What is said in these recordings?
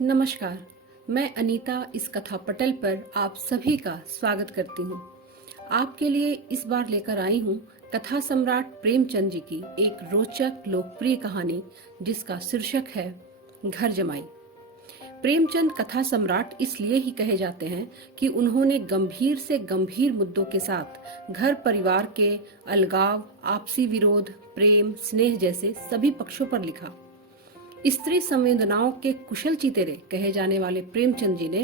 नमस्कार। मैं अनीता इस कथा पटल पर आप सभी का स्वागत करती हूँ। आपके लिए इस बार लेकर आई हूँ कथा सम्राट प्रेमचंद जी की एक रोचक लोकप्रिय कहानी जिसका शीर्षक है घर जमाई। प्रेमचंद कथा सम्राट इसलिए ही कहे जाते हैं कि उन्होंने गंभीर से गंभीर मुद्दों के साथ घर परिवार के अलगाव, आपसी विरोध, प्रेम, स्नेह जैसे सभी पक्षों पर लिखा। स्त्री संवेदनाओं के कुशल चितेरे कहे जाने वाले प्रेमचंद जी ने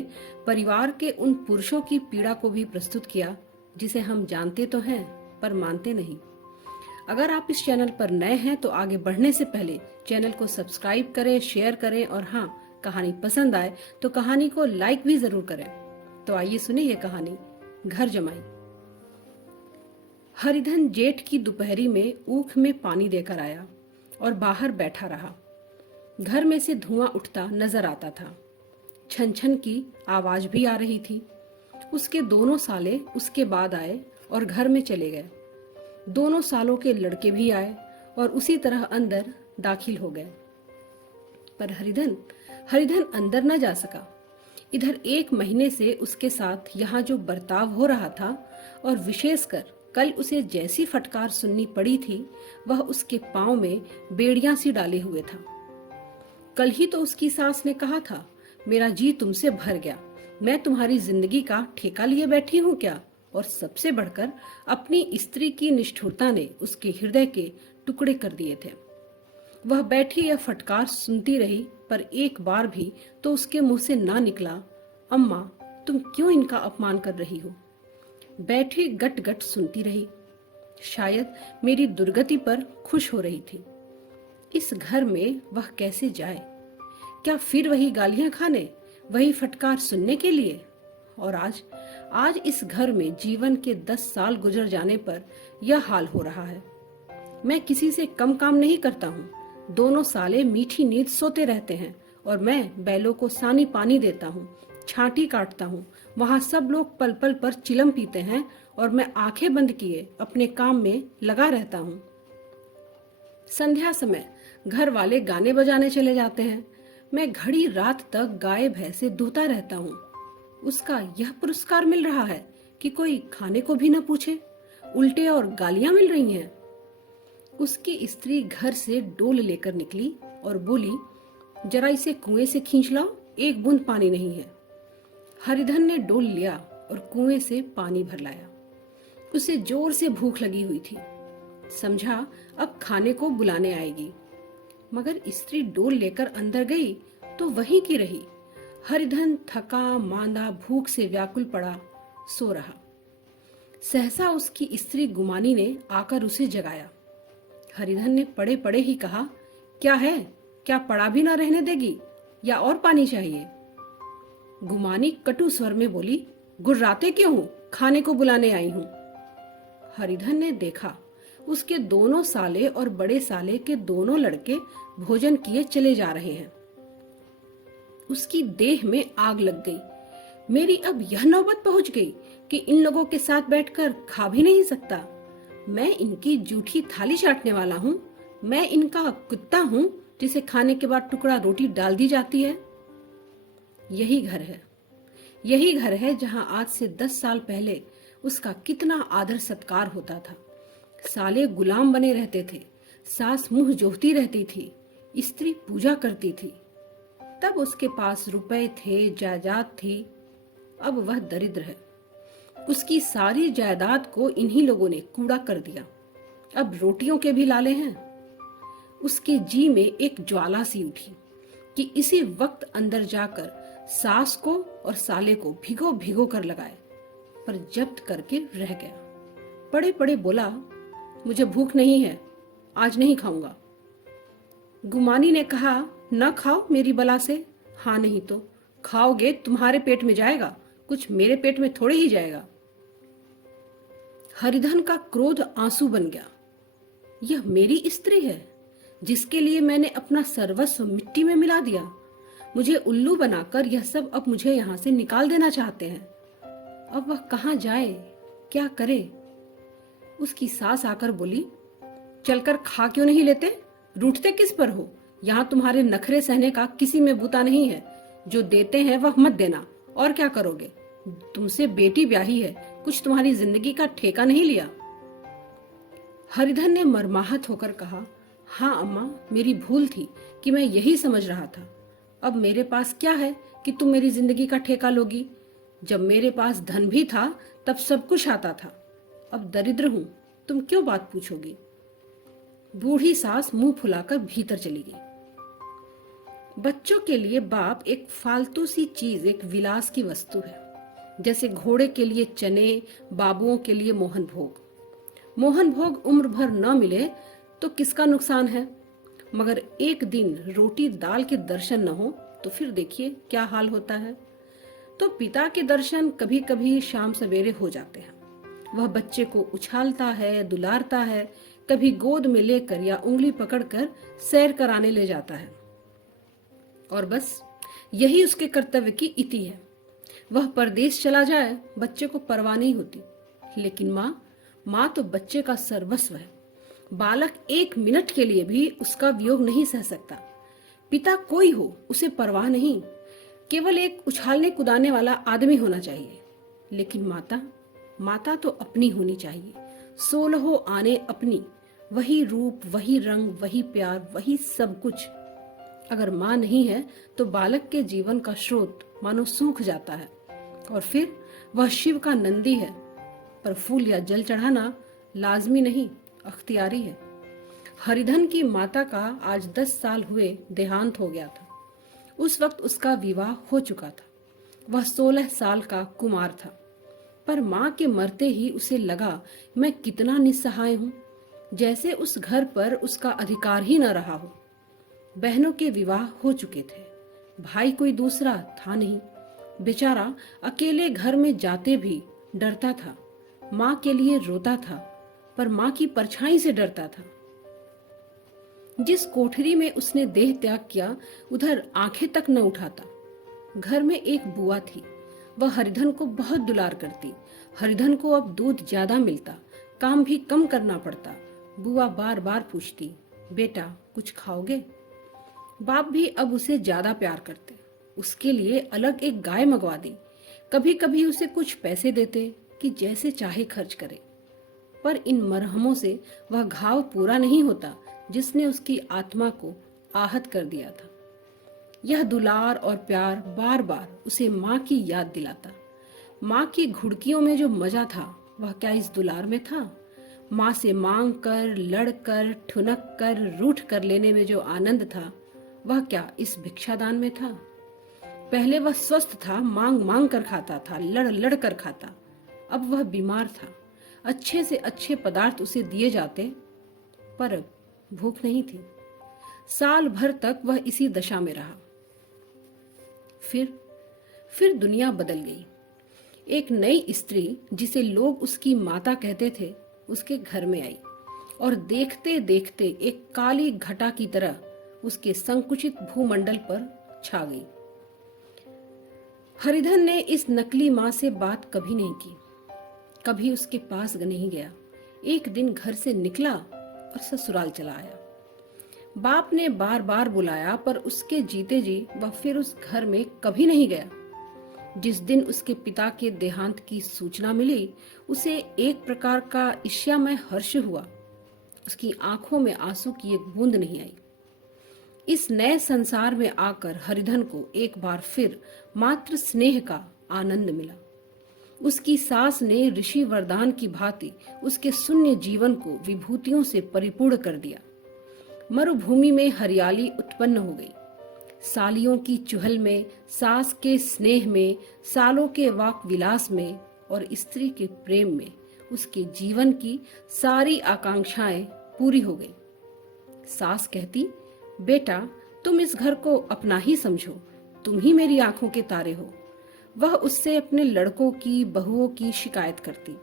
परिवार के उन पुरुषों की पीड़ा को भी प्रस्तुत किया जिसे हम जानते तो हैं पर मानते नहीं। अगर आप इस चैनल पर नए हैं तो आगे बढ़ने से पहले चैनल को सब्सक्राइब करें, शेयर करें और हाँ, कहानी पसंद आए तो कहानी को लाइक भी जरूर करें। तो आइए सुने ये कहानी घर जमाई। हरिधन जेठ की दोपहरी में ऊख में पानी देकर आया और बाहर बैठा रहा। घर में से धुआं उठता नजर आता था। छन छन की आवाज भी आ रही थी। उसके दोनों साले उसके बाद आए और घर में चले गए। दोनों सालों के लड़के भी आए और उसी तरह अंदर दाखिल हो गए। पर हरिधन अंदर न जा सका। इधर 1 महीने से उसके साथ यहाँ जो बर्ताव हो रहा था और विशेषकर कल उसे जैसी फटकार सुननी पड़ी थी वह उसके पांव में बेड़ियां सी डाले हुए था। कल ही तो उसकी सास ने कहा था, मेरा जी तुमसे भर गया, मैं तुम्हारी जिंदगी का ठेका लिए बैठी हूँ क्या। और सबसे बढ़कर अपनी स्त्री की निष्ठुरता ने उसके हृदय के टुकड़े कर दिए थे। वह बैठी यह फटकार सुनती रही पर एक बार भी तो उसके मुंह से ना निकला, अम्मा तुम क्यों इनका अपमान कर रही हो। बैठी गट गट सुनती रही। शायद मेरी दुर्गति पर खुश हो रही थी। इस घर में वह कैसे जाए? क्या फिर वही गालियां खाने, वही फटकार सुनने के लिए? और आज इस घर में जीवन के 10 साल गुजर जाने पर यह हाल हो रहा है। मैं किसी से कम काम नहीं करता हूँ। दोनों साले मीठी नींद सोते रहते हैं और मैं बैलों को सानी पानी देता हूँ, छांटी काटता हूँ। वहाँ सब लोग पल पल पर चिलम पीते हैं और मैं आंखें बंद किए अपने काम में लगा रहता हूँ। संध्या समय घर वाले गाने बजाने चले जाते हैं। मैं घड़ी रात तक गाय भैंसे दूता रहता हूँ। उसका यह पुरस्कार मिल रहा है कि कोई खाने को भी न पूछे, उल्टे और गालियां मिल रही हैं। उसकी स्त्री घर से डोल लेकर निकली और बोली, जरा इसे कुएं से खींच लाओ, एक बूंद पानी नहीं है। हरिधन ने डोल लिया और कुएं से पानी भर लाया। उसे जोर से भूख लगी हुई थी। समझा अब खाने को बुलाने आएगी, मगर स्त्री डोल लेकर अंदर गई तो वहीं की रही। हरिधन थका मांदा भूख से व्याकुल पड़ा सो रहा। सहसा उसकी स्त्री गुमानी ने आकर उसे जगाया। हरिधन ने पड़े पड़े ही कहा, क्या है, क्या पड़ा भी ना रहने देगी या और पानी चाहिए? गुमानी कटु स्वर में बोली, गुर्राते क्यों हो, खाने को बुलाने आई हूं। हरिधन ने देखा उसके दोनों साले और बड़े साले के दोनों लड़के भोजन किए चले जा रहे हैं। उसकी देह में आग लग गई। मेरी अब यह नौबत पहुंच गई कि इन लोगों के साथ बैठकर खा भी नहीं सकता। मैं इनकी जूठी थाली चाटने वाला हूँ। मैं इनका कुत्ता हूँ जिसे खाने के बाद टुकड़ा रोटी डाल दी जाती है। यही घर है जहाँ आज से 10 साल पहले उसका कितना आदर सत्कार होता था। साले गुलाम बने रहते थे, सास मुंह जोहती रहती थी, स्त्री पूजा करती थी। तब उसके पास रुपए थे, जायदाद थी। अब वह दरिद्र है। उसकी सारी जायदाद को इन्हीं लोगों ने कूड़ा कर दिया। अब रोटियों के भी लाले हैं। उसके जी में एक ज्वाला सी उठी कि इसी वक्त अंदर जाकर सास को और साले को भिगो भिगो कर लगाए, पर जब्त करके रह गया। पड़े पड़े बोला, मुझे भूख नहीं है, आज नहीं खाऊंगा। गुमानी ने कहा, न खाओ मेरी बला से। हाँ नहीं तो खाओगे तुम्हारे पेट में जाएगा, कुछ मेरे पेट में थोड़े ही जाएगा। हरिधन का क्रोध आंसू बन गया। यह मेरी स्त्री है जिसके लिए मैंने अपना सर्वस्व मिट्टी में मिला दिया। मुझे उल्लू बनाकर यह सब अब मुझे यहाँ से निकाल देना चाहते हैं। अब वह कहाँ जाए, क्या करे? उसकी सास आकर बोली, चलकर खा क्यों नहीं लेते, रूठते किस पर हो? यहाँ तुम्हारे नखरे सहने का किसी में बूता नहीं है। जो देते हैं वह मत देना। और क्या करोगे? तुमसे बेटी ब्याही है, कुछ तुम्हारी जिंदगी का ठेका नहीं लिया। हरिधन ने मर्माहत होकर कहा, हाँ अम्मा, मेरी भूल थी कि मैं यही समझ रहा था। अब मेरे पास क्या है कि तुम मेरी जिंदगी का ठेका लोगी? जब मेरे पास धन भी था तब सब कुछ आता था। अब दरिद्र हूं, तुम क्यों बात पूछोगी? बूढ़ी सास मुंह फुलाकर भीतर चली गई। बच्चों के लिए बाप एक फालतू सी चीज, एक विलास की वस्तु है। जैसे घोड़े के लिए चने, बाबुओं के लिए मोहन भोग। मोहन भोग उम्र भर न मिले तो किसका नुकसान है, मगर एक दिन रोटी दाल के दर्शन न हो तो फिर देखिए क्या हाल होता है। तो पिता के दर्शन कभी कभी शाम सवेरे हो जाते हैं। वह बच्चे को उछालता है, दुलारता है, कभी गोद में लेकर या उंगली पकड़कर सैर कराने ले जाता है। और बस यही उसके कर्तव्य की इति है। वह परदेश चला जाए, बच्चे को परवाह नहीं होती, लेकिन माँ तो बच्चे का सर्वस्व है। बालक एक मिनट के लिए भी उसका वियोग नहीं सह सकता। पिता कोई हो, उसे परवाह नहीं, केवल एक उछालने कुदाने वाला आदमी होना चाहिए। लेकिन माता तो अपनी होनी चाहिए, 16 आने अपनी, वही रूप, वही रंग, वही प्यार, वही सब कुछ। अगर माँ नहीं है तो बालक के जीवन का स्रोत मानो सूख जाता है, और फिर वह शिव का नंदी है, पर फूल या जल चढ़ाना लाजमी नहीं, अख्तियारी है। हरिधन की माता का आज 10 साल हुए देहांत हो गया था। उस वक्त उसका विवाह हो चुका था। वह 16 साल का कुमार था। पर माँ के मरते ही उसे लगा, मैं कितना निस्सहाय हूँ, जैसे उस घर पर उसका अधिकार ही न रहा हो। बहनों के विवाह हो चुके थे, भाई कोई दूसरा था नहीं। बेचारा अकेले घर में जाते भी डरता था, माँ के लिए रोता था, पर माँ की परछाई से डरता था। जिस कोठरी में उसने देह त्याग किया उधर आंखें तक न उठाता। घर में एक बुआ थी, वह हरिधन को बहुत दुलार करती। हरिधन को अब दूध ज्यादा मिलता, काम भी कम करना पड़ता। बुआ बार बार पूछती, बेटा कुछ खाओगे? बाप भी अब उसे ज्यादा प्यार करते, उसके लिए अलग एक गाय मंगवा दी। कभी कभी उसे कुछ पैसे देते कि जैसे चाहे खर्च करे। पर इन मरहमों से वह घाव पूरा नहीं होता जिसने उसकी आत्मा को आहत कर दिया था। यह दुलार और प्यार बार बार उसे माँ की याद दिलाता। माँ की घुड़कियों में जो मजा था वह क्या इस दुलार में था? माँ से मांग कर, लड़ कर, ठुनक कर, रूठ कर लेने में जो आनंद था वह क्या इस भिक्षादान में था? पहले वह स्वस्थ था, मांग मांग कर खाता था, लड़ लड़ कर खाता। अब वह बीमार था, अच्छे से अच्छे पदार्थ उसे दिए जाते, पर अब भूख नहीं थी। साल भर तक वह इसी दशा में रहा। फिर दुनिया बदल गई। एक नई स्त्री, जिसे लोग उसकी माता कहते थे, उसके घर में आई और देखते देखते एक काली घटा की तरह उसके संकुचित भूमंडल पर छा गई। हरिधन ने इस नकली माँ से बात कभी नहीं की, कभी उसके पास नहीं गया। एक दिन घर से निकला और ससुराल चला आया। बाप ने बार बार बुलाया, पर उसके जीते जी वह फिर उस घर में कभी नहीं गया। जिस दिन उसके पिता के देहांत की सूचना मिली, उसे एक प्रकार का ईर्ष्यामय हर्ष हुआ। उसकी आंखों में आंसू की एक बूंद नहीं आई। इस नए संसार में आकर हरिधन को एक बार फिर मात्र स्नेह का आनंद मिला। उसकी सास ने ऋषि वरदान की भांति उसके शून्य जीवन को विभूतियों से परिपूर्ण कर दिया। मरुभूमि में हरियाली उत्पन्न हो गई। सालियों की चुहल में, सास के स्नेह में, सालों के वाक विलास में और स्त्री के प्रेम में उसके जीवन की सारी आकांक्षाएं पूरी हो गई। सास कहती, बेटा तुम इस घर को अपना ही समझो, तुम ही मेरी आंखों के तारे हो। वह उससे अपने लड़कों की, बहुओं की शिकायत करती।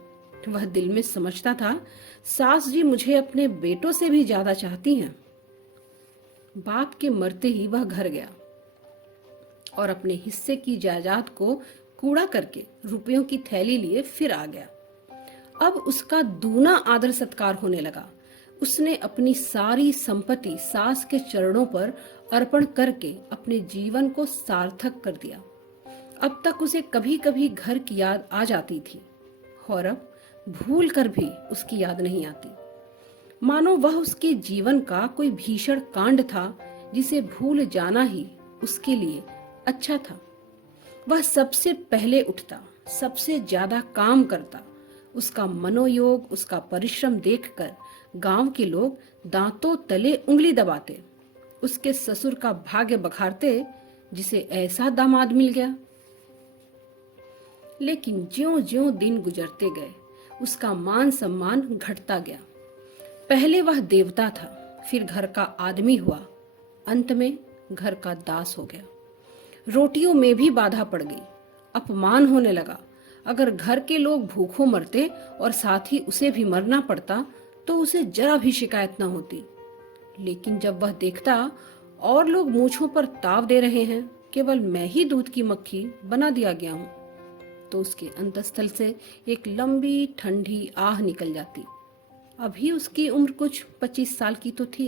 वह दिल में समझता था, सास जी मुझे अपने बेटों से भी ज्यादा चाहती हैं। बाप के मरते ही वह घर गया और अपने हिस्से की जायदाद को कूड़ा करके रुपयों की थैली लिए फिर आ गया। अब उसका दूना आदर सत्कार होने लगा। उसने अपनी सारी संपत्ति सास के चरणों पर अर्पण करके अपने जीवन को सार्थक कर दिया। अब तक उसे कभी कभी घर की याद आ जाती थी और अब भूल कर भी उसकी याद नहीं आती, मानो वह उसके जीवन का कोई भीषण कांड था जिसे भूल जाना ही उसके लिए अच्छा था। वह सबसे पहले उठता, सबसे ज्यादा काम करता। उसका मनोयोग, उसका परिश्रम देखकर गांव के लोग दांतों तले उंगली दबाते, उसके ससुर का भाग्य बखारते जिसे ऐसा दामाद मिल गया। लेकिन ज्यों-ज्यों दिन गुजरते गए उसका मान सम्मान घटता गया। पहले वह देवता था, फिर घर का आदमी हुआ, अंत में घर का दास हो गया। रोटियों में भी बाधा पड़ गई, अपमान होने लगा। अगर घर के लोग भूखों मरते और साथ ही उसे भी मरना पड़ता तो उसे जरा भी शिकायत न होती। लेकिन जब वह देखता और लोग मूंछों पर ताव दे रहे हैं, केवल मैं ही दूध की मक्खी बना दिया गया हूं, तो उसके अंतस्थल से एक लंबी ठंडी आह निकल जाती। अभी उसकी उम्र कुछ 25 साल की तो थी।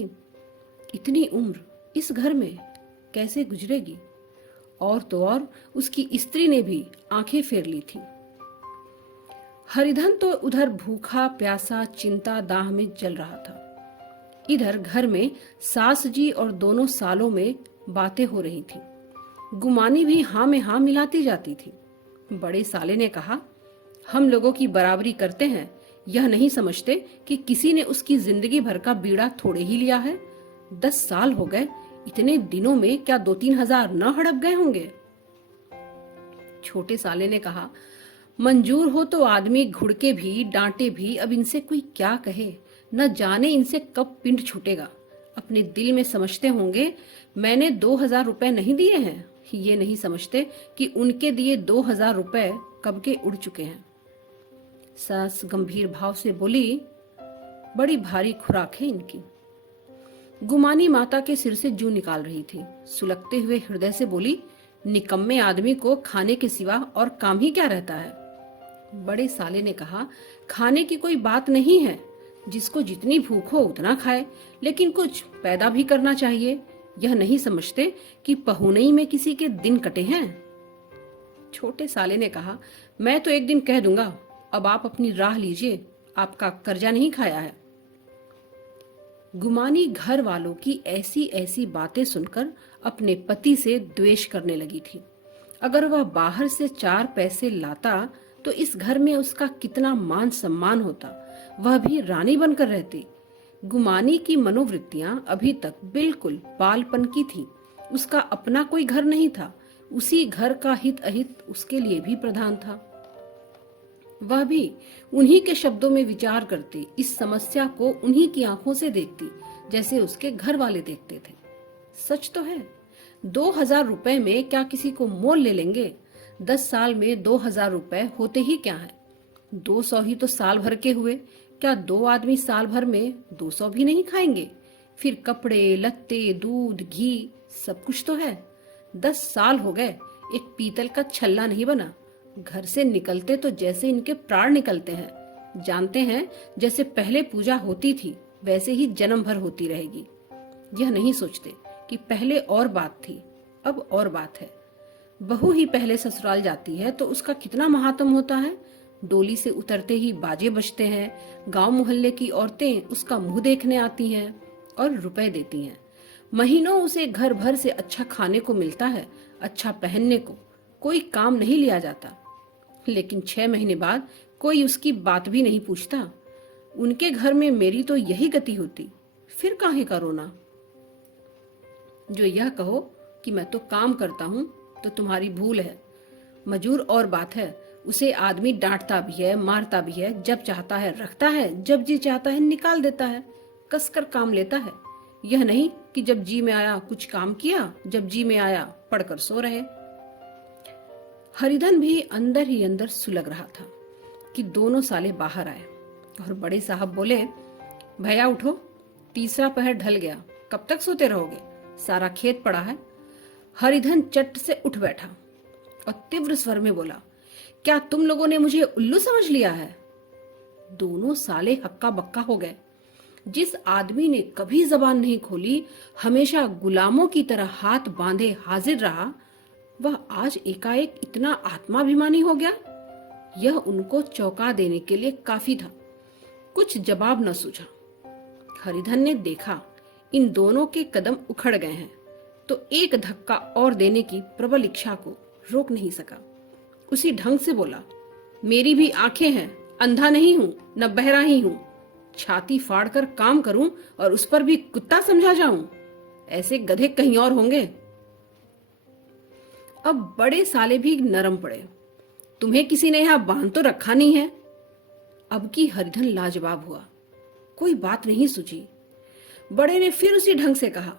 इतनी उम्र इस घर में कैसे गुजरेगी? और तो और उसकी स्त्री ने भी आंखें फेर ली थी। हरिधन तो उधर भूखा प्यासा चिंता दाह में जल रहा था। इधर घर में सास जी और दोनों सालों में बातें हो रही थी। गुमानी भी हाँ में हाँ मिलाती जाती थी। बड़े साले ने कहा, हम लोगों की बराबरी करते हैं, यह नहीं समझते कि किसी ने उसकी जिंदगी भर का बीड़ा थोड़े ही लिया है। 10 साल हो गए, इतने दिनों में क्या 2-3 हजार न हड़प गए होंगे? छोटे साले ने कहा, मंजूर हो तो आदमी घुड़के भी डांटे भी, अब इनसे कोई क्या कहे, न जाने इनसे कब पिंड छूटेगा। अपने दिल में समझते होंगे मैंने 2000 रुपए नहीं दिए हैं, ये नहीं समझते कि उनके दिए 2000 रुपए कब के उड़ चुके हैं। सास गंभीर भाव से बोली, बड़ी भारी खुराक है इनकी। गुमानी माता के सिर से जूं निकाल रही थी। सुलगते हुए हृदय से बोली, निकम्मे आदमी को खाने के सिवा और काम ही क्या रहता है? बड़े साले ने कहा, खाने की कोई बात नहीं है, जिसको जितनी भूख हो उतना खाए, लेकिन कुछ पैदा भी करना चाहिए। यह नहीं समझते कि पहुनई में किसी के दिन कटे हैं। छोटे साले ने कहा, मैं तो एक दिन कह दूंगा, अब आप अपनी राह लीजिए, आपका कर्जा नहीं खाया है। गुमानी घर वालों की ऐसी ऐसी बातें सुनकर अपने पति से द्वेष करने लगी थी। अगर वह बाहर से 4 पैसे लाता तो इस घर में उसका कितना मान सम्मान होता, वह भी रानी बनकर रहती। गुमानी की मनोवृत्तियां अभी तक बिल्कुल बालपन की थी। उसका अपना कोई घर नहीं था, उसी घर का हित अहित उसके लिए भी प्रधान था। वह भी उन्हीं के शब्दों में विचार करती, इस समस्या को उन्हीं की आंखों से देखती जैसे उसके घर वाले देखते थे। सच तो है, 2000 रुपए में क्या किसी को मोल ले लेंगे? 10 साल में 2000 रुपए होते ही क्या है? 200 ही तो साल भर के हुए। क्या 2 आदमी साल भर में 200 भी नहीं खाएंगे? फिर कपड़े लत्ते दूध घी सब कुछ तो है। 10 साल हो गए, एक पीतल का छल्ला नहीं बना। घर से निकलते तो जैसे इनके प्राण निकलते हैं। जानते हैं जैसे पहले पूजा होती थी वैसे ही जन्म भर होती रहेगी। यह नहीं सोचते कि पहले और बात थी, अब और बात है। बहू ही पहले ससुराल जाती है तो उसका कितना महात्म होता है। डोली से उतरते ही बाजे बजते हैं, गांव मोहल्ले की औरतें उसका मुंह देखने आती हैं और रुपए देती हैं। महीनों उसे घर भर से अच्छा खाने को मिलता है, अच्छा पहनने को। कोई काम नहीं लिया जाता, लेकिन 6 महीने बाद कोई उसकी बात भी नहीं पूछता। उनके घर में मेरी तो यही गति होती, फिर काहे का रोना? जो यह कहो कि मैं तो काम करता हूं तो तुम्हारी भूल है। मजूर और बात है, उसे आदमी डांटता भी है, मारता भी है, जब चाहता है रखता है, जब जी चाहता है निकाल देता है, कसकर काम लेता है। यह नहीं कि जब जी में आया कुछ काम किया, जब जी में आया पढ़कर सो रहे। हरिधन भी अंदर ही अंदर सुलग रहा था कि दोनों साले बाहर आए और बड़े साहब बोले, भैया उठो, तीसरा पहर ढल गया, कब तक सोते रहोगे? सारा खेत पड़ा है। हरिधन चट से उठ बैठा और तीव्र स्वर में बोला, क्या तुम लोगों ने मुझे उल्लू समझ लिया है? दोनों साले हक्का बक्का हो गए। जिस आदमी ने कभी जबान नहीं खोली, हमेशा गुलामों की तरह हाथ बांधे हाजिर रहा, वह आज एकाएक इतना आत्माभिमानी हो गया। यह उनको चौंका देने के लिए काफी था। कुछ जवाब न सूझा। हरिधन ने देखा इन दोनों के कदम उखड़ गए हैं, तो एक धक्का और देने की प्रबल इच्छा को रोक नहीं सका। उसी ढंग से बोला, मेरी भी आंखें हैं, अंधा नहीं हूं, न बहरा ही हूं। छाती फाड़कर काम करूं और उस पर भी कुत्ता समझा जाऊं? ऐसे गधे कहीं और होंगे। अब बड़े साले भी नरम पड़े। तुम्हें किसी ने यहां बांध तो रखा नहीं है? अब की हरिधन लाजवाब हुआ। कोई बात नहीं सूझी। बड़े ने फिर उसी ढंग से कहा,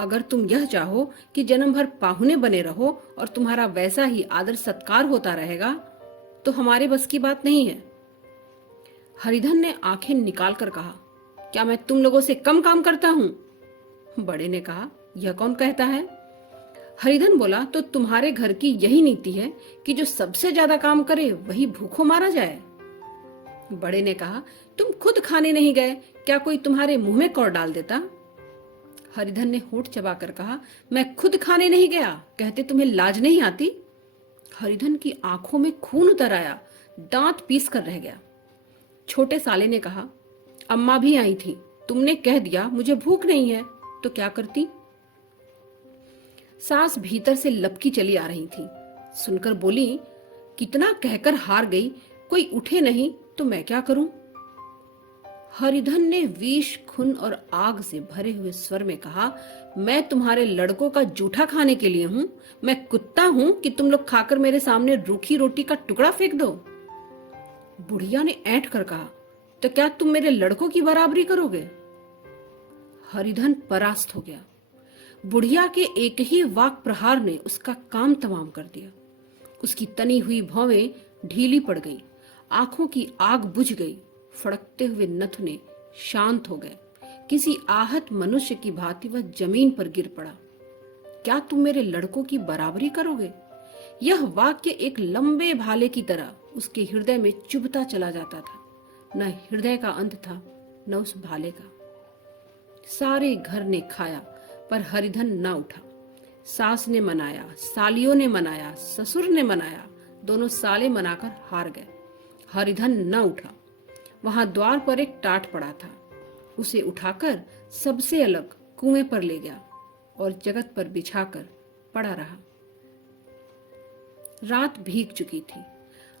अगर तुम यह चाहो कि जन्म भर पाहुने बने रहो और तुम्हारा वैसा ही आदर सत्कार होता रहेगा, तो हमारे बस की बात नहीं है। हरिधन ने आंखें निकाल कर कहा, क्या मैं तुम लोगों से कम काम करता हूं? बड़े ने कहा, यह कौन कहता है? हरिधन बोला, तो तुम्हारे घर की यही नीति है कि जो सबसे ज्यादा काम करे वही भूखों मारा जाए। बड़े ने कहा, तुम खुद खाने नहीं गए, क्या कोई तुम्हारे मुंह में कौर डाल देता? हरिधन ने होठ चबाकर कहा, मैं खुद खाने नहीं गया, कहते तुम्हें लाज नहीं आती? हरिधन की आंखों में खून उतर आया, दांत पीस कर रह गया। छोटे साले ने कहा, अम्मा भी आई थी, तुमने कह दिया मुझे भूख नहीं है, तो क्या करती? सास भीतर से लपकी चली आ रही थी। सुनकर बोली, कितना कहकर हार गई, कोई उठे नहीं तो मैं क्या करूं? हरिधन ने विष, खून और आग से भरे हुए स्वर में कहा, मैं तुम्हारे लड़कों का जूठा खाने के लिए हूं? मैं कुत्ता हूं कि तुम लोग खाकर मेरे सामने रूखी रोटी का टुकड़ा फेंक दो? बुढ़िया ने ऐंठ कर कहा, तो क्या तुम मेरे लड़कों की बराबरी करोगे? हरिधन परास्त हो गया। बुढ़िया के एक ही वाक प्रहार ने उसका काम तमाम कर दिया। उसकी तनी हुई भौवें ढीली पड़ गई, आंखों की आग बुझ गई, फड़कते हुए नथुने शांत हो गए। किसी आहत मनुष्य की भांति वह जमीन पर गिर पड़ा। क्या तुम मेरे लड़कों की बराबरी करोगे? यह वाक्य एक लंबे भाले की तरह उसके हृदय में चुभता चला जाता था। न हृदय का अंत था, न उस भाले का। सारे घर ने खाया, पर हरिधन न उठा। सास ने मनाया, सालियों ने मनाया, ससुर ने मनाया, दोनों साले मनाकर हार गए। हरिधन न उठा। वहां द्वार पर एक टाट पड़ा था, उसे उठाकर सबसे अलग कुएं पर ले गया और जगत पर बिछाकर पड़ा रहा। रात भीग चुकी थी।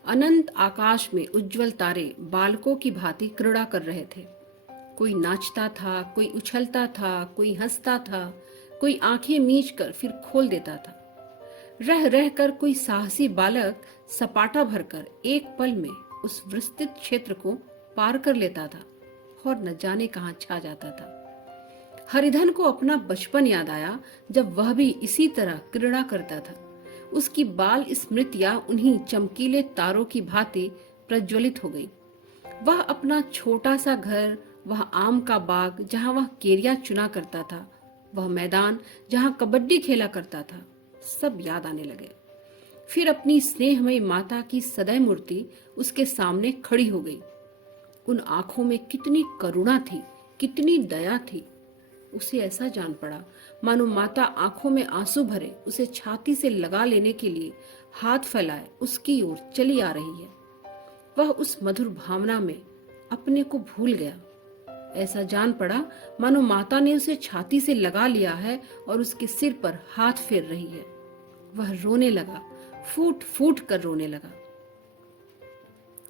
अनंत आकाश में उज्जवल तारे बालकों की भांति क्रीड़ा कर रहे थे। कोई नाचता था, कोई उछलता था, कोई हंसता था, कोई आंखें मीच कर फिर खोल देता था। रह रहकर कोई साहसी बालक सपाटा भरकर एक पल में उस विस्तृत क्षेत्र को पार कर लेता था और न जाने कहां छा जाता था। हरिधन को अपना बचपन याद आया, जब वह भी इसी तरह क्रीड़ा करता था। उसकी बाल स्मृतियां उन्हीं चमकीले तारों की भांति प्रज्वलित हो गई। वह अपना छोटा सा घर, वह आम का बाग जहां वह केरिया चुना करता था, वह मैदान जहां कबड्डी खेला करता था, सब याद आने लगे। फिर अपनी स्नेहमयी माता की सदैव मूर्ति उसके सामने खड़ी हो गई। उन आंखों में कितनी करुणा थी, कितनी दया थी। उसे ऐसा जान पड़ा मानो माता आंखों में आंसू भरे उसे छाती से लगा लेने के लिए हाथ फैलाए उसकी ओर चली आ रही है। वह उस मधुर भावना में अपने को भूल गया। ऐसा जान पड़ा मानो माता ने उसे छाती से लगा लिया है और उसके सिर पर हाथ फेर रही है। वह रोने लगा, फूट फूट कर रोने लगा।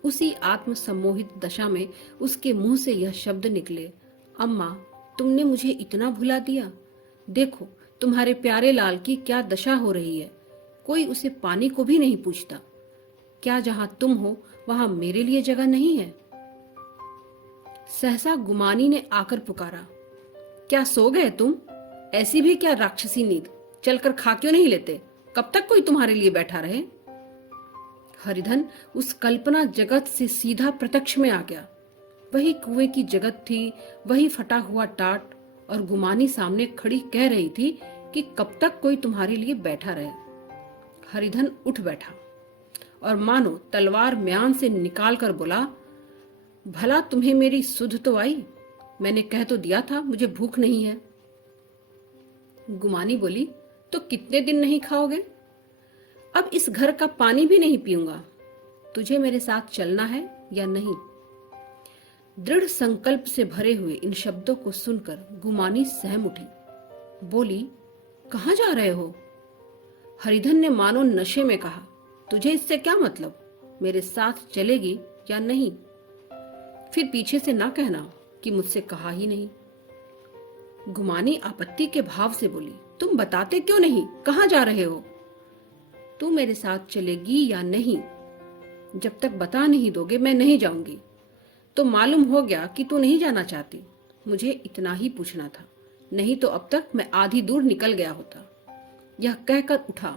उसी आत्म सम्मोहित दशा में उसके मुंह से यह शब्द निकले, अम्मा, तुमने मुझे इतना भुला दिया। देखो तुम्हारे प्यारे लाल की क्या दशा हो रही है। कोई उसे पानी को भी नहीं पूछता। क्या जहां तुम हो वहां मेरे लिए जगह नहीं है? सहसा गुमानी ने आकर पुकारा, क्या सो गए तुम? ऐसी भी क्या राक्षसी नींद? चलकर खा क्यों नहीं लेते? कब तक कोई तुम्हारे लिए बैठा रहे? हरिधन उस कल्पना जगत से सीधा प्रत्यक्ष में आ गया। वही कुएं की जगत थी, वही फटा हुआ टाट, और गुमानी सामने खड़ी कह रही थी कि कब तक कोई तुम्हारे लिए बैठा रहे। हरिधन उठ बैठा और मानो तलवार म्यान से निकाल कर बोला, भला तुम्हें मेरी सुध तो आई? मैंने कह तो दिया था मुझे भूख नहीं है। गुमानी बोली, तो कितने दिन नहीं खाओगे? अब इस घर का पानी भी नहीं पीऊंगा। तुझे मेरे साथ चलना है या नहीं? दृढ़ संकल्प से भरे हुए इन शब्दों को सुनकर गुमानी सहम उठी। बोली, कहाँ जा रहे हो? हरिधन ने मानो नशे में कहा, तुझे इससे क्या मतलब? मेरे साथ चलेगी या नहीं? फिर पीछे से ना कहना कि मुझसे कहा ही नहीं। गुमानी आपत्ति के भाव से बोली, तुम बताते क्यों नहीं? कहाँ जा रहे हो? तू मेरे साथ चलेगी या नहीं? जब तक बता नहीं दोगे मैं नहीं जाऊंगी। तो मालूम हो गया कि तू नहीं जाना चाहती। मुझे इतना ही पूछना था, नहीं तो अब तक मैं आधी दूर निकल गया होता। यह कहकर उठा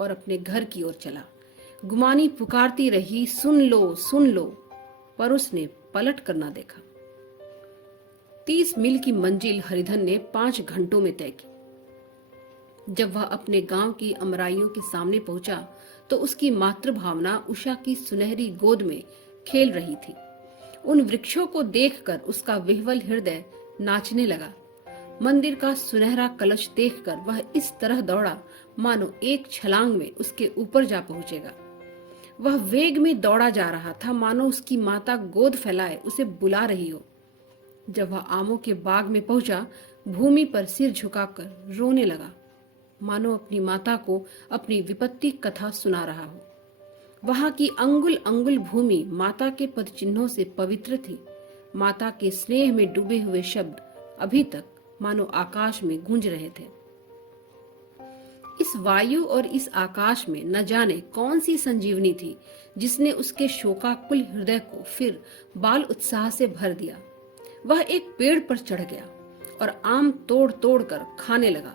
और अपने घर की ओर चला। गुमानी पुकारती रही, सुन लो सुन लो, पर उसने पलट कर ना देखा। 30 मील की मंजिल हरिधन ने 5 घंटों में तय की। जब वह अपने गांव की अमराइयों के सामने पहुंचा तो उसकी मातृभावना उषा की सुनहरी गोद में खेल रही थी। उन वृक्षों को देखकर उसका विह्वल हृदय नाचने लगा। मंदिर का सुनहरा कलश देखकर वह इस तरह दौड़ा मानो एक छलांग में उसके ऊपर जा पहुंचेगा। वह वेग में दौड़ा जा रहा था मानो उसकी माता गोद फैलाए उसे बुला रही हो। जब वह आमों के बाग में पहुंचा, भूमि पर सिर झुकाकर रोने लगा, मानो अपनी माता को अपनी विपत्ति कथा सुना रहा हो। वहां की अंगुल अंगुल भूमि माता के पद चिन्हों से पवित्र थी। माता के स्नेह में डूबे हुए शब्द अभी तक मानो आकाश में गूंज रहे थे। इस वायु और इस आकाश में न जाने कौन सी संजीवनी थी जिसने उसके शोकाकुल हृदय को फिर बाल उत्साह से भर दिया। वह एक पेड़ पर चढ़ गया और आम तोड़ तोड़ कर खाने लगा।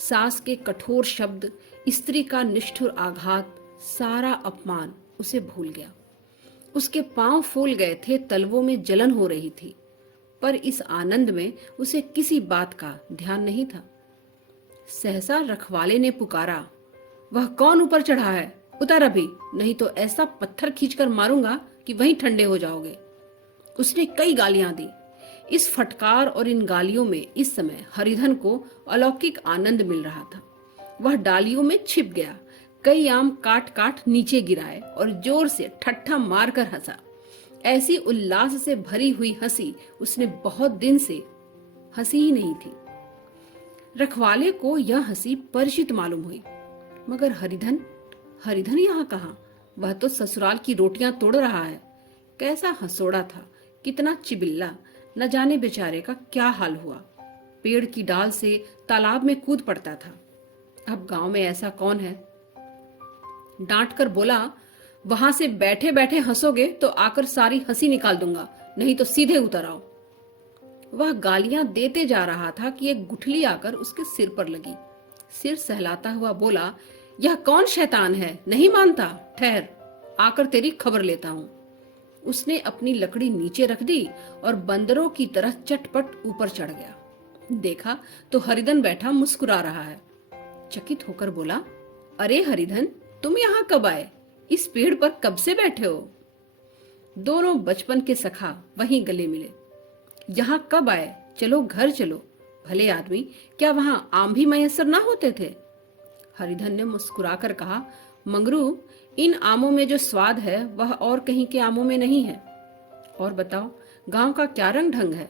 सास के कठोर शब्द, स्त्री का निष्ठुर आघात, सारा अपमान उसे भूल गया। उसके पांव फूल गए थे, तलवों में जलन हो रही थी, पर इस आनंद में उसे किसी बात का ध्यान नहीं था। सहसा रखवाले ने पुकारा, वह कौन ऊपर चढ़ा है? उतर अभी, नहीं तो ऐसा पत्थर खींचकर मारूंगा कि वहीं ठंडे हो जाओगे। उसने कई गालियां दी। इस फटकार और इन गालियों में इस समय हरिधन को अलौकिक आनंद मिल रहा था। वह डालियों में छिप गया, कई आम काट काट नीचे गिराए और जोर से ठट्ठा मारकर हंसा। ऐसी उल्लास से भरी हुई हंसी उसने बहुत दिन से हंसी ही नहीं थी। रखवाले को यह हंसी परिचित मालूम हुई, मगर हरिधन हरिधन यहाँ कहाँ? वह तो ससुराल की रोटियां तोड़ रहा है। कैसा हंसोड़ा था, कितना चिबिल्ला, न जाने बेचारे का क्या हाल हुआ। पेड़ की डाल से तालाब में कूद पड़ता था। अब गांव में ऐसा कौन है? डांट कर बोला, वहां से बैठे बैठे हंसोगे तो आकर सारी हंसी निकाल दूंगा, नहीं तो सीधे उतर आओ। वह गालियां देते जा रहा था कि एक गुठली आकर उसके सिर पर लगी। सिर सहलाता हुआ बोला, यह कौन शैतान है? नहीं मानता? ठहर, आकर तेरी खबर लेता हूं। उसने अपनी लकड़ी नीचे रख दी और बंदरों की तरह चटपट ऊपर चढ़ गया। देखा तो हरिधन बैठा मुस्कुरा रहा है। चकित होकर बोला, अरे हरिधन, तुम यहाँ कब आए? इस पेड़ पर कब से बैठे हो? दोनों बचपन के सखा वहीं गले मिले। यहाँ कब आए? चलो घर चलो। भले आदमी, क्या वहां आम भी मयसर ना होते थे? हरिधन ने मुस्कुराकर कहा, मंगरू, इन आमों में जो स्वाद है वह और कहीं के आमों में नहीं है। और बताओ, गांव का क्या रंग ढंग है?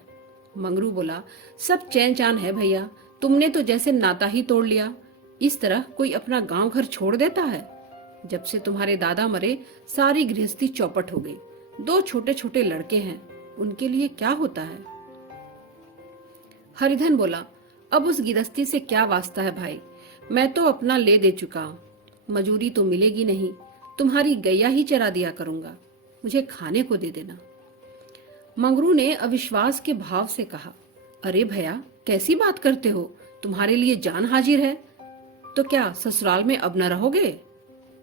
मंगरू बोला, सब चैन चान है भैया, तुमने तो जैसे नाता ही तोड़ लिया। इस तरह कोई अपना गांव घर छोड़ देता है? जब से तुम्हारे दादा मरे सारी गृहस्थी चौपट हो गई। 2 छोटे छोटे लड़के हैं, उनके लिए क्या होता है? हरिधन बोला, अब उस गृहस्थी से क्या वास्ता है भाई, मैं तो अपना ले दे चुका हूं। मजूरी तो मिलेगी नहीं, तुम्हारी गैया ही चरा दिया करूंगा, मुझे खाने को दे देना। मंगरू ने अविश्वास के भाव से कहा, अरे भैया, कैसी बात करते हो? तुम्हारे लिए जान हाजिर है। तो क्या ससुराल में अब न रहोगे?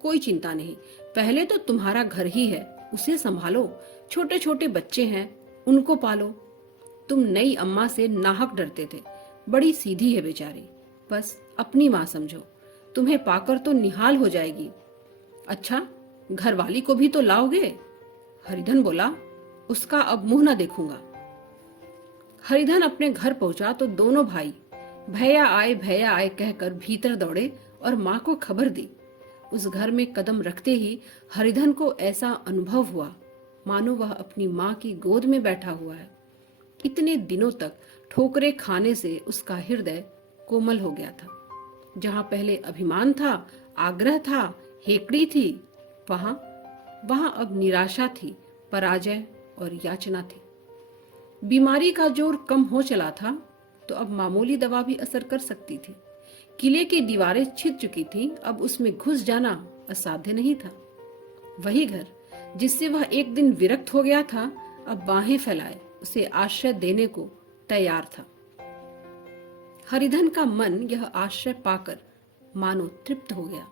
कोई चिंता नहीं, पहले तो तुम्हारा घर ही है, उसे संभालो। छोटे छोटे बच्चे हैं, उनको पालो। तुम नई अम्मा से नाहक डरते थे, बड़ी सीधी है बेचारी, बस अपनी माँ समझो, तुम्हें पाकर तो निहाल हो जाएगी। अच्छा, घरवाली को भी तो लाओगे? हरिधन बोला, उसका अब मुंह न देखूंगा। हरिधन अपने घर पहुंचा तो दोनों भाई भैया आए कहकर भीतर दौड़े और माँ को खबर दी। उस घर में कदम रखते ही हरिधन को ऐसा अनुभव हुआ मानो वह अपनी माँ की गोद में बैठा हुआ है। इतने दिनों तक ठोकरे खाने से उसका हृदय कोमल हो गया था। जहां पहले अभिमान था, आग्रह था, हेकड़ी थी, वहां वहां अब निराशा थी, पराजय और याचना थी। बीमारी का जोर कम हो चला था तो अब मामूली दवा भी असर कर सकती थी। किले की दीवारें छिद चुकी थीं, अब उसमें घुस जाना असाध्य नहीं था। वही घर जिससे वह एक दिन विरक्त हो गया था, अब बाहें फैलाए उसे आश्रय देने को तैयार था। हरिधन का मन यह आश्रय पाकर मानो तृप्त हो गया।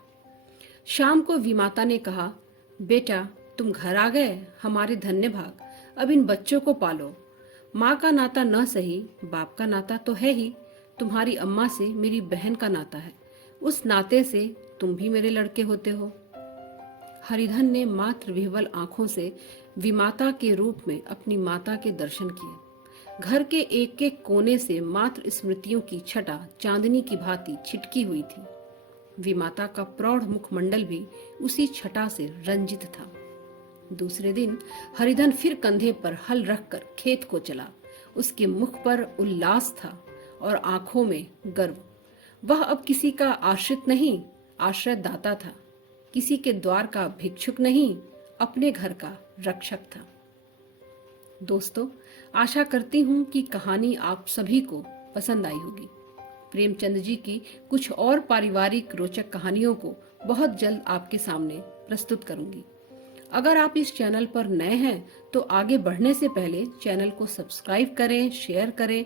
शाम को विमाता ने कहा, बेटा तुम घर आ गए, हमारे धन्य भाग। अब इन बच्चों को पालो। माँ का नाता न सही, बाप का नाता तो है ही। तुम्हारी अम्मा से मेरी बहन का नाता है, उस नाते से तुम भी मेरे लड़के होते हो। हरिधन ने मात्र विह्वल आंखों से विमाता के रूप में अपनी माता के दर्शन किए। घर के एक एक कोने से मात्र स्मृतियों की छटा चांदनी की भांति छिटकी हुई थी। विमाता का प्रौढ़ मुखमंडल भी उसी छटा से रंजित था। दूसरे दिन हरिधन फिर कंधे पर हल रखकर खेत को चला। उसके मुख पर उल्लास था और आंखों में गर्व। वह अब किसी का आश्रित नहीं, आश्रयदाता था। किसी के द्वार का भिक्षुक नहीं, अपने घर का रक्षक था। दोस्तों, आशा करती हूँ कि कहानी आप सभी को पसंद आई होगी। प्रेमचंद जी की कुछ और पारिवारिक रोचक कहानियों को बहुत जल्द आपके सामने प्रस्तुत करूंगी। अगर आप इस चैनल पर नए हैं तो आगे बढ़ने से पहले चैनल को सब्सक्राइब करें, शेयर करें